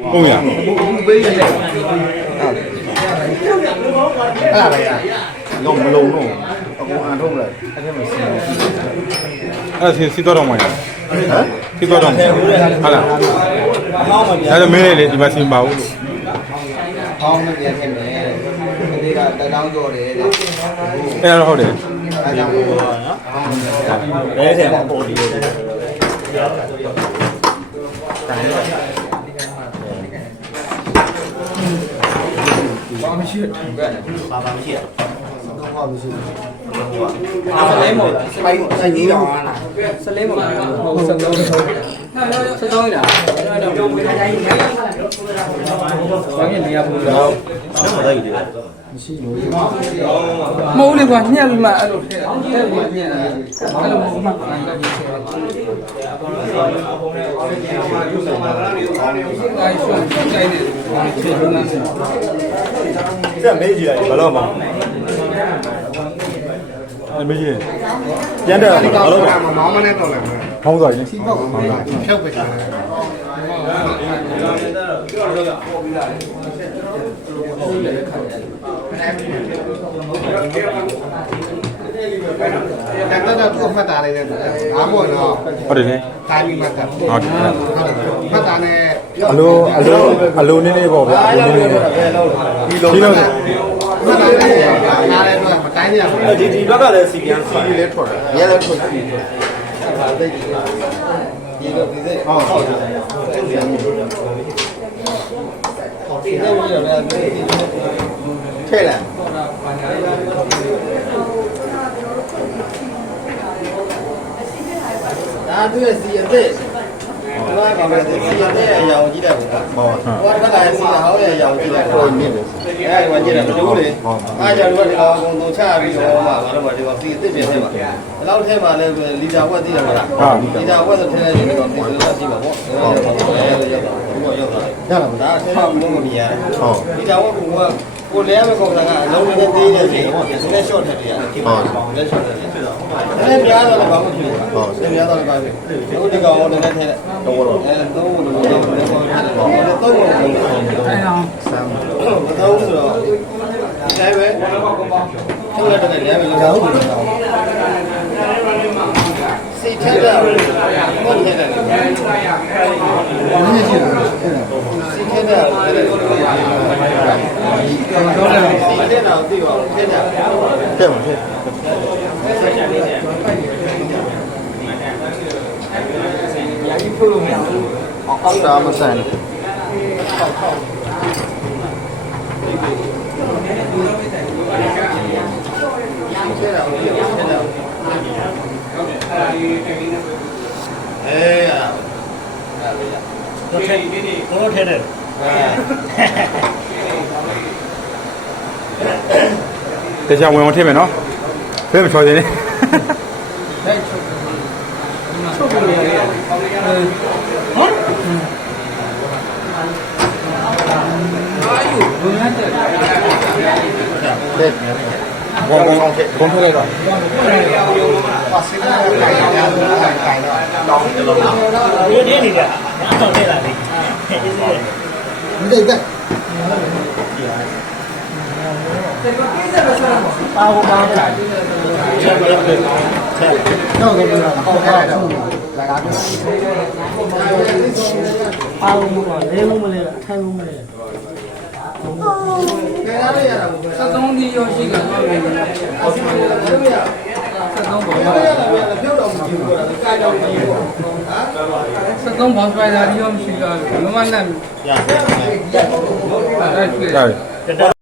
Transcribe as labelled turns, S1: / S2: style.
S1: ဟုတ်ရ
S2: ပေးရတယ်အဲ့ဒါလေတော့မလုံးတော့အကုန်အန်ထုတ်လိုက်အဲ့ဒါမှစီ
S1: အဲ့စီတော့တော့မှာဟမ်စီတော့တော့ဟုတ်လားအဲ့ဒါမင်းလေဒီမှာစီမပါဘူးလို့
S2: ဟောင်းမပြန်ခဲ့မယ်ဒီကတတောင်းကြော်တယ်တဲ့
S1: အဲ့ဒါဟုတ်တယ်
S2: အဲ့ဒါကိုနော်ဘယ်ထဲမှာပေါ်ဒီလိုဘာမှရှိတယ်ဘာမှရှိတယ်တော့ဘာမှရှိတယ်ဆလဲမို့စပိုင်စိုက်ကြီးတော့ဆလဲမို့ဟုတ်စံတော့စတော့ရတာတော့ဝင်ထားကြရင်ဘာဖြစ်နေရဘူးတော့ဆက်မလိုက်တယ်မရှိလို့မဟုတ်လေကွာညက်ပြီးမှအဲ့လိုထဲတဲ့ကွာညက်အဲ့လိုမှမှန်တယ်ကြီးဆက်ဆက်မေးကြည့်လိုက်ဘယ်တော့မှ
S1: မေးကြည့်
S2: ပြန်တယ်ဘယ်လိုမှမောင်းမနဲ့တော့လည်း
S1: ဖောင်းသွားရင်
S2: စီးပေါက်ဖြုတ်ပဲတယ်တက်တော့မှတ်တာလေးနဲ့ငါ့ဘောနော်
S1: ဟုတ်တယ်လေ
S2: တိုင်းပြီးမှတ်တာဟုတ်တယ်မှတ်တာနဲ့
S1: အလိုနည်းနည်းပေါ့ဗျာအလိုနည်းနည်း
S2: ဒီလိုမှတ်တာနဲ့နားလဲတော့မတိုင်းရဘူး
S3: ဒီဘက်ကလည်းစီပြန်စီ
S2: လေးထွက်တယ်ရဲလည်းထွက်တယ်ဒါသိဒီလိုဒီစိဟုတ်တယ်ထဲလာဒါသူရဲ့စီအသက်ဒီကဘာပဲစီအသက်အရာကိုကြည့်တယ်ပေါ့ဟောဘက်ကစီဟောရဲ့အရာကိုကြည့်တယ်ဟောမြင်တယ်အဲဒီကကြည့်တယ်မတူးလေအားကြောင့်ဒီကောင်အကုန်သုံးချပြီးတော့ငါတို့ကဒီကောင်စီအသက်ပြင်ထဲမှာဒီလောက်ထဲမှာလည်းလီတာဝက်သိတယ်မလားလီတာဝက်ဆိုထဲနေပြီးတော့ဒီလိုရှိပါပေါ့ရောက်တာဘုရားရောက်တာဒါအထဲမှာဘုံမမြင်ရတယ်လီတာဝက်ကကိုလဲမဲ့ကောင်ကအလုံးနဲ့သေးတယ်ဆိုတော့ဒီနဲ့ short ထက်တည်းရတယ်လက် short ထက်တယ်အဲ့များတော့လည်းဘာမှမဖြစ်ဘူးဟုတ်တယ်များတော့လည်းဘာဖြစ်ဘူးဒီကောင်လည်းထဲတော့တော့အဲတော့လို့တော့တော့တော့တော့အဲ့အောင်ဆမ်းတော့ဆိုတော့ဒါပဲထုတ်လိုက်တဲ့လည်းလည်းဟုတ်တယ်စိတ်ထက်တာဘုံနဲ့တယ်နည်းနည်းရှိတယ်စိတ်ထက်တာတော့တော့စိတ်ထက်တာသိပါဦးထက်တာထက်ပါထက်ရာကြီးဖို့လို့မရဘူးအောက်တာမဆန်တော့ထဲတယ်
S1: တရားဝင်ဝင်ထည့်မယ်နော်ဖဲမချော်သေးနဲ့
S2: ချုပ်လို့ရတယ်ဟမ်အာယူဘယ်နဲ့တက်
S1: ဘောဘုံထည့်လိုက်တော့
S2: ပါစကားကိုတိုင်းတော့
S3: ဒီနေကတော့ထဲလာလေ
S2: ဒီတက်ပါဘူးပါဘူးချက်တော့တော့တော့လာကား
S3: ပါလို့မလဲလဲမလဲထိုင်မလဲ
S2: 73ဒီရောရှိကတော့73ဘောရပြုတ်တော့မကြည့်ဘူးလားကားတော့မကြည့်ဘူး73ဘောဆိုင်တာဒီရောမရှိတော့ဘယ်မှန်းနဲ့
S1: ရတယ်